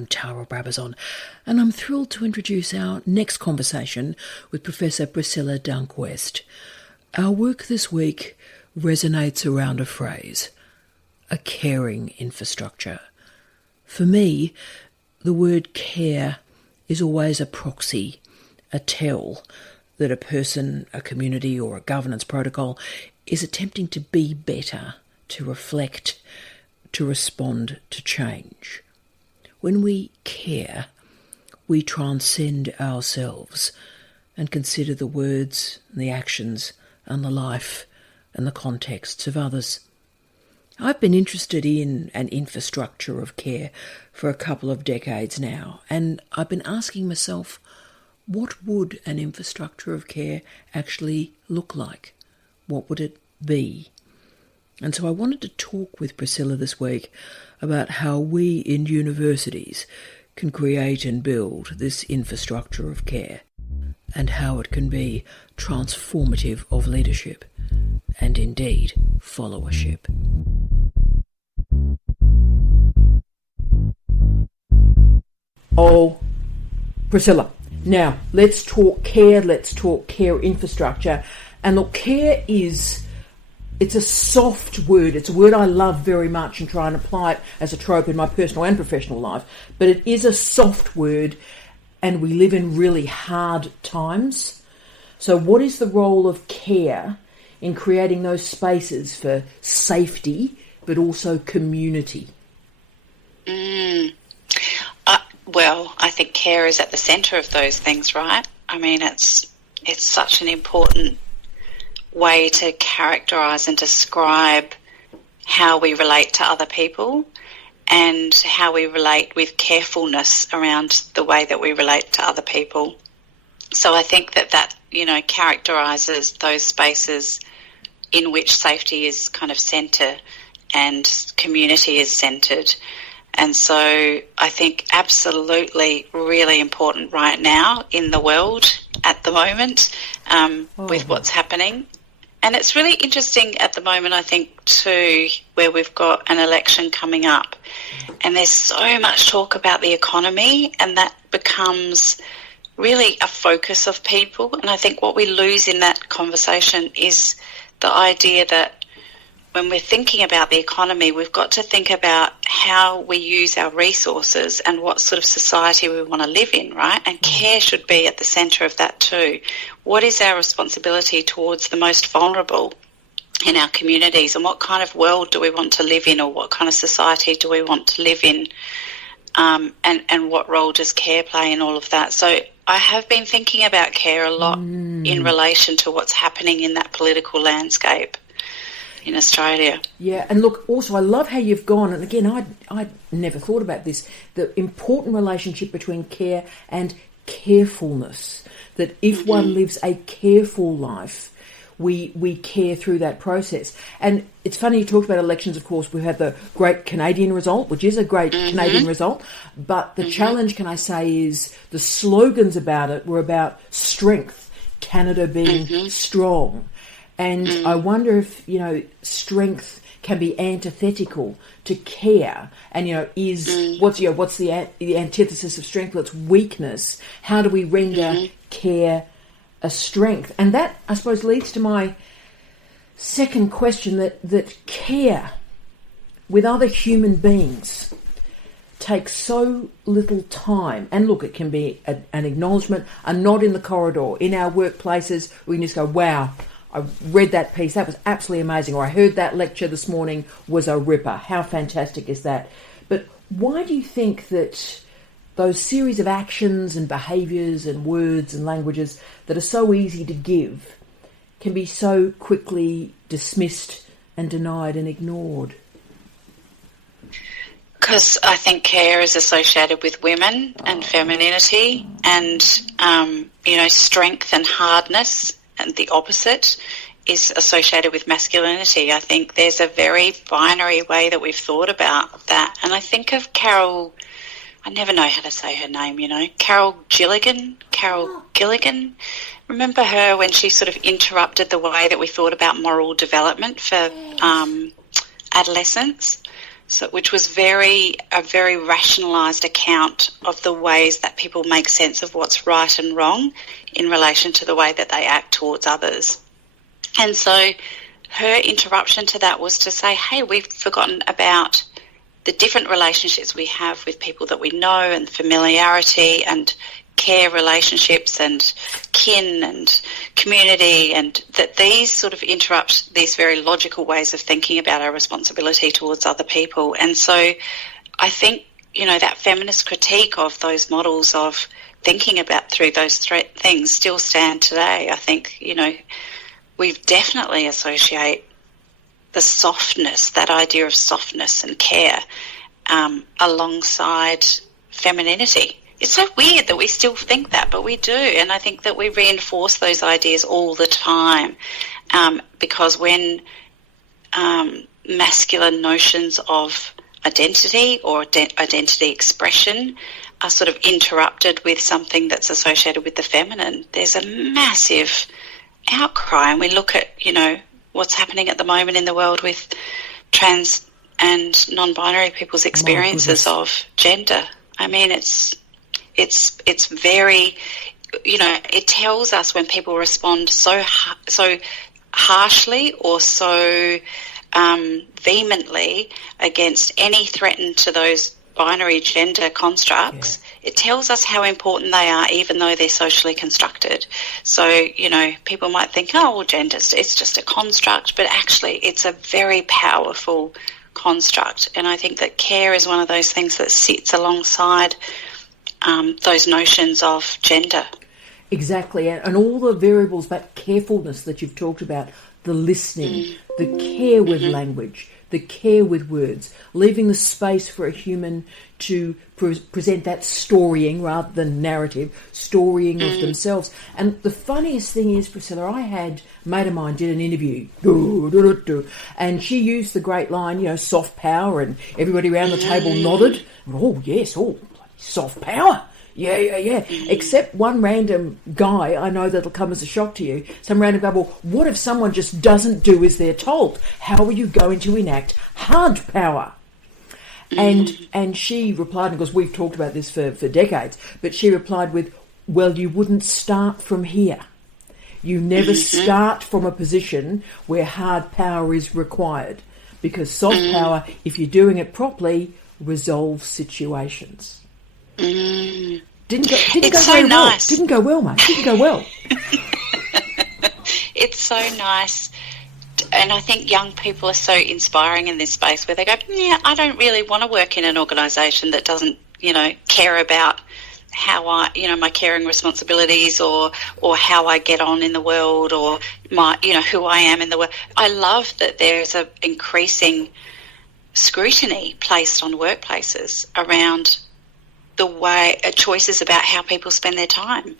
I'm Tara Brabazon, and I'm thrilled to introduce our next conversation with Professor Priscilla Dunk-West. Our work this week resonates around a phrase, a caring infrastructure. For me, the word care is always a proxy, a tell that a person, a community or a governance protocol is attempting to be better, to reflect, to respond to change. When we care, we transcend ourselves and consider the words and the actions and the life and the contexts of others. I've been interested in an infrastructure of care for a couple of decades now, and I've been asking myself, what would an infrastructure of care actually look like? What would it be? And so I wanted to talk with Priscilla this week about how we in universities can create and build this infrastructure of care and how it can be transformative of leadership and indeed followership. Oh, Priscilla, now let's talk care infrastructure. And look, care it's a soft word. It's a word I love very much and try and apply it as a trope in my personal and professional life. But it is a soft word, and we live in really hard times. So what is the role of care in creating those spaces for safety, but also community? Well, I think care is at the centre of those things, right? I mean, it's such an important way to characterise and describe how we relate to other people and how we relate with carefulness around the way that we relate to other people. So I think that characterises those spaces in which safety is kind of centre and community is centred. And so I think absolutely really important right now in the world at the moment with what's happening. And it's really interesting at the moment, I think, too, where we've got an election coming up and there's so much talk about the economy, and that becomes really a focus of people. And I think what we lose in that conversation is the idea that when we're thinking about the economy, we've got to think about how we use our resources and what sort of society we want to live in, right? And care should be at the centre of that too. What is our responsibility towards the most vulnerable in our communities, and what kind of world do we want to live in, or what kind of society do we want to live in, and what role does care play in all of that? So I have been thinking about care a lot in relation to what's happening in that political landscape in Australia. Yeah, and look, also I love how you've gone, and again, I'd never thought about this, the important relationship between care and carefulness, that if one lives a careful life, we care through that process. And it's funny, you talked about elections, of course. We've had the great Canadian result, which is a great Canadian result, but the challenge, can I say, is the slogans about it were about strength, Canada being strong. And I wonder if, strength can be antithetical to care. And, what's the antithesis of strength? Well, it's weakness. How do we render care a strength? And that, I suppose, leads to my second question, that care with other human beings takes so little time. And look, it can be an acknowledgement, a nod in the corridor. In our workplaces, we can just go, wow, I read that piece, that was absolutely amazing, or I heard that lecture this morning was a ripper. How fantastic is that? But why do you think that those series of actions and behaviours and words and languages that are so easy to give can be so quickly dismissed and denied and ignored? Because I think care is associated with women and femininity and, strength and hardness, and the opposite is associated with masculinity. I think there's a very binary way that we've thought about that. And I think of Carol, I never know how to say her name, Carol Gilligan. Remember her when she sort of interrupted the way that we thought about moral development for adolescents? So, which was a very rationalised account of the ways that people make sense of what's right and wrong in relation to the way that they act towards others. And so her interruption to that was to say, hey, we've forgotten about the different relationships we have with people that we know, and familiarity and care relationships and kin and community, and that these sort of interrupt these very logical ways of thinking about our responsibility towards other people. And so I think, that feminist critique of those models of thinking about through those things still stand today. I think, we definitely associate the softness, that idea of softness and care, alongside femininity. It's so weird that we still think that, but we do. And I think that we reinforce those ideas all the time, because when masculine notions of identity or identity expression are sort of interrupted with something that's associated with the feminine, there's a massive outcry. And we look at, what's happening at the moment in the world with trans and non-binary people's experiences of gender. I mean, it's very, it tells us when people respond so harshly or so vehemently against any threat to those binary gender constructs, it tells us how important they are, even though they're socially constructed. So, people might think, oh, well, gender, it's just a construct, but actually it's a very powerful construct. And I think that care is one of those things that sits alongside those notions of gender. Exactly, and all the variables, that carefulness that you've talked about, the listening, the care with language, the care with words, leaving the space for a human to present that storying rather than narrative, storying of themselves. And the funniest thing is, Priscilla, I had a mate of mine did an interview, and she used the great line, soft power, and everybody around the table nodded. Oh, yes, soft power. Yeah. Except one random guy, I know that'll come as a shock to you, some random guy, well, what if someone just doesn't do as they're told? How are you going to enact hard power? And she replied, because we've talked about this for decades, but she replied with, well, you wouldn't start from here. You never start from a position where hard power is required, because soft power, if you're doing it properly, resolves situations. Didn't go very nice. Well. Didn't go well, mate. Didn't go well. It's so nice. And I think young people are so inspiring in this space where they go, I don't really want to work in an organisation that doesn't, care about how I, my caring responsibilities or how I get on in the world or my, who I am in the world. I love that there's an increasing scrutiny placed on workplaces around the way choices about how people spend their time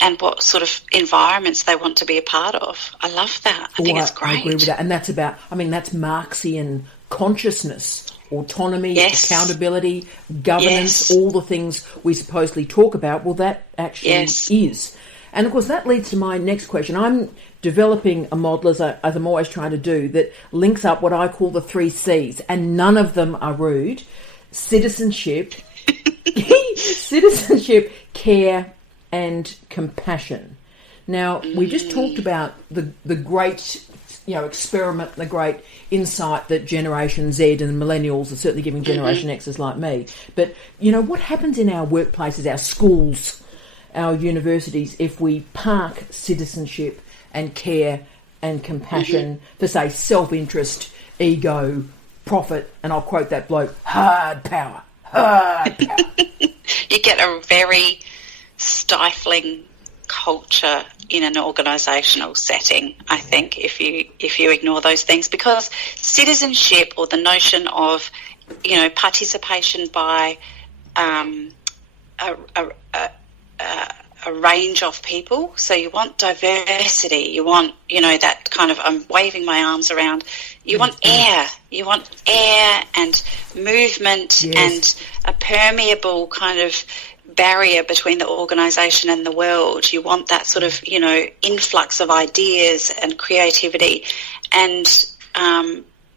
and what sort of environments they want to be a part of. I love that. I think it's great. I agree with that. And that's that's Marxian consciousness, autonomy, accountability, governance, all the things we supposedly talk about. Well, that actually is. And, of course, that leads to my next question. I'm developing a model, as I'm always trying to do, that links up what I call the 3 C's, and none of them are rude. Citizenship, care, and compassion. Now, we just talked about the great, experiment, the great insight that Generation Z and millennials are certainly giving Generation X's like me. But, what happens in our workplaces, our schools, our universities, if we park citizenship and care and compassion for, say, self-interest, ego, profit, and I'll quote that bloke, hard power. You get a very stifling culture in an organisational setting, I think, if you ignore those things, because citizenship, or the notion of participation by a range of people. So you want diversity, you want, that kind of, I'm waving my arms around, you want air and movement and a permeable kind of barrier between the organisation and the world. You want that sort of, influx of ideas and creativity. And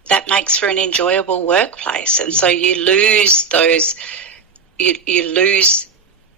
that makes for an enjoyable workplace. And so you lose those, you lose,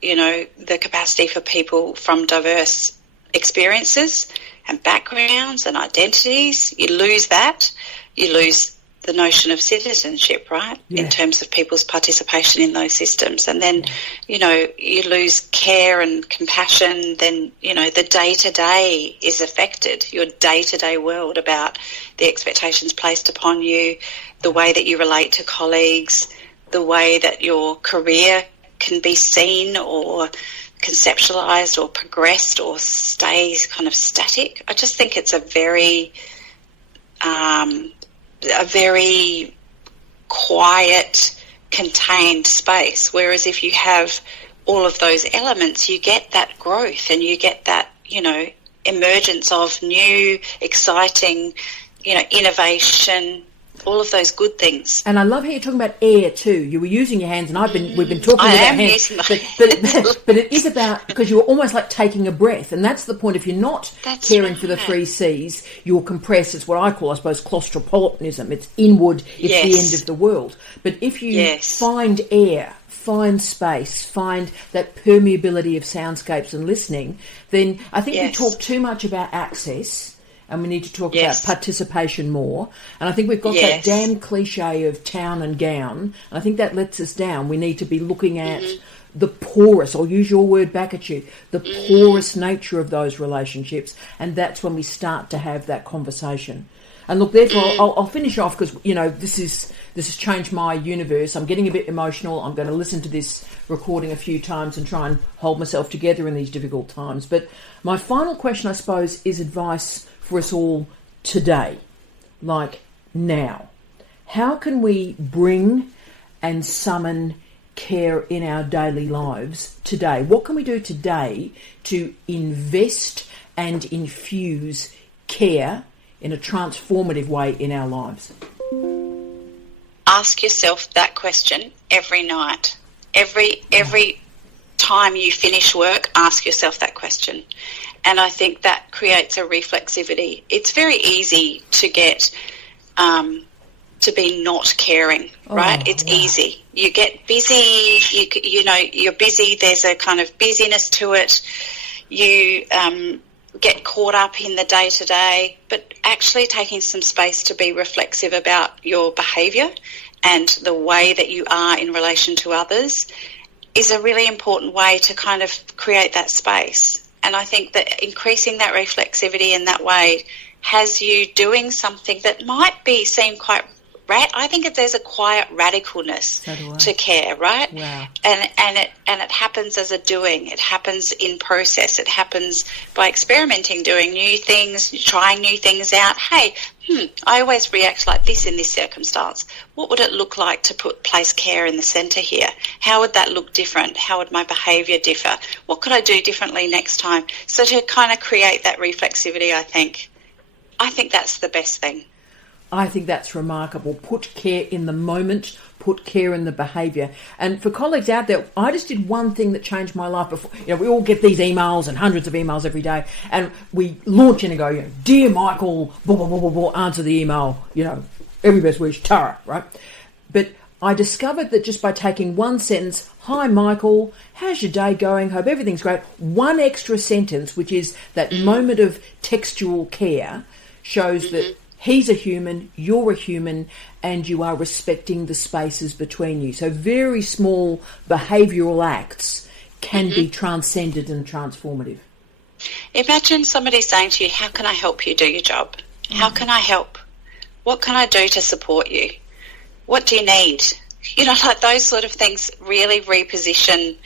the capacity for people from diverse experiences and backgrounds and identities. You lose that. You lose the notion of citizenship, right, in terms of people's participation in those systems. And then, you lose care and compassion. Then, the day-to-day is affected, your day-to-day world, about the expectations placed upon you, the way that you relate to colleagues, the way that your career can be seen or conceptualised or progressed or stays kind of static. I just think it's a very quiet, contained space. Whereas if you have all of those elements, you get that growth and you get that, emergence of new, exciting, innovation, all of those good things. And I love how you're talking about air too. You were using your hands, and we've been talking about hands. Using my hands. But it is about, because you're almost like taking a breath, and that's the point. If you're not caring for the 3 C's, you'll compress. It's what I call, I suppose, claustropolitanism. It's inward. It's the end of the world. But if you find air, find space, find that permeability of soundscapes and listening, then I think we talk too much about access. And we need to talk about participation more. And I think we've got that damn cliche of town and gown. And I think that lets us down. We need to be looking at the porous, I'll use your word back at you, the porous nature of those relationships. And that's when we start to have that conversation. And look, therefore, I'll finish off because, this has changed my universe. I'm getting a bit emotional. I'm going to listen to this recording a few times and try and hold myself together in these difficult times. But my final question, I suppose, is advice for us all today, like now. How can we bring and summon care in our daily lives today? What can we do today to invest and infuse care in a transformative way in our lives? Ask yourself that question every night. Every time you finish work, ask yourself that question. And I think that creates a reflexivity. It's very easy to get to be not caring, right? It's easy. You get busy, you're busy, there's a kind of busyness to it. You get caught up in the day-to-day, but actually taking some space to be reflexive about your behaviour and the way that you are in relation to others is a really important way to kind of create that space. And I think that increasing that reflexivity in that way has you doing something that might seem quite I think that there's a quiet radicalness to care, right? Wow. And it happens as a doing. It happens in process. It happens by experimenting, doing new things, trying new things out. Hey, I always react like this in this circumstance. What would it look like to place care in the centre here? How would that look different? How would my behaviour differ? What could I do differently next time? So to kind of create that reflexivity, I think that's the best thing. I think that's remarkable. Put care in the moment, put care in the behaviour. And for colleagues out there, I just did one thing that changed my life before. We all get these emails and hundreds of emails every day, and we launch in and go, Dear Michael, blah, blah, blah, blah, blah, answer the email, every best wish, Tara, right? But I discovered that just by taking one sentence, Hi Michael, how's your day going? Hope everything's great. One extra sentence, which is that moment of textual care, shows that he's a human, you're a human, and you are respecting the spaces between you. So very small behavioural acts can be transcended and transformative. Imagine somebody saying to you, how can I help you do your job? How can I help? What can I do to support you? What do you need? Like those sort of things really reposition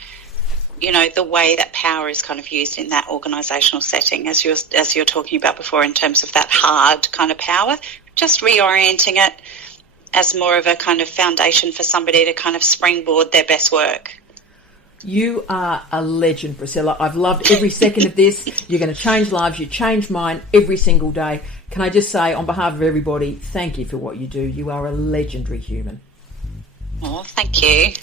the way that power is kind of used in that organisational setting, as you're talking about before, in terms of that hard kind of power, just reorienting it as more of a kind of foundation for somebody to kind of springboard their best work. You are a legend, Priscilla. I've loved every second of this. You're going to change lives. You change mine every single day. Can I just say, on behalf of everybody, thank you for what you do. You are a legendary human. Oh, thank you.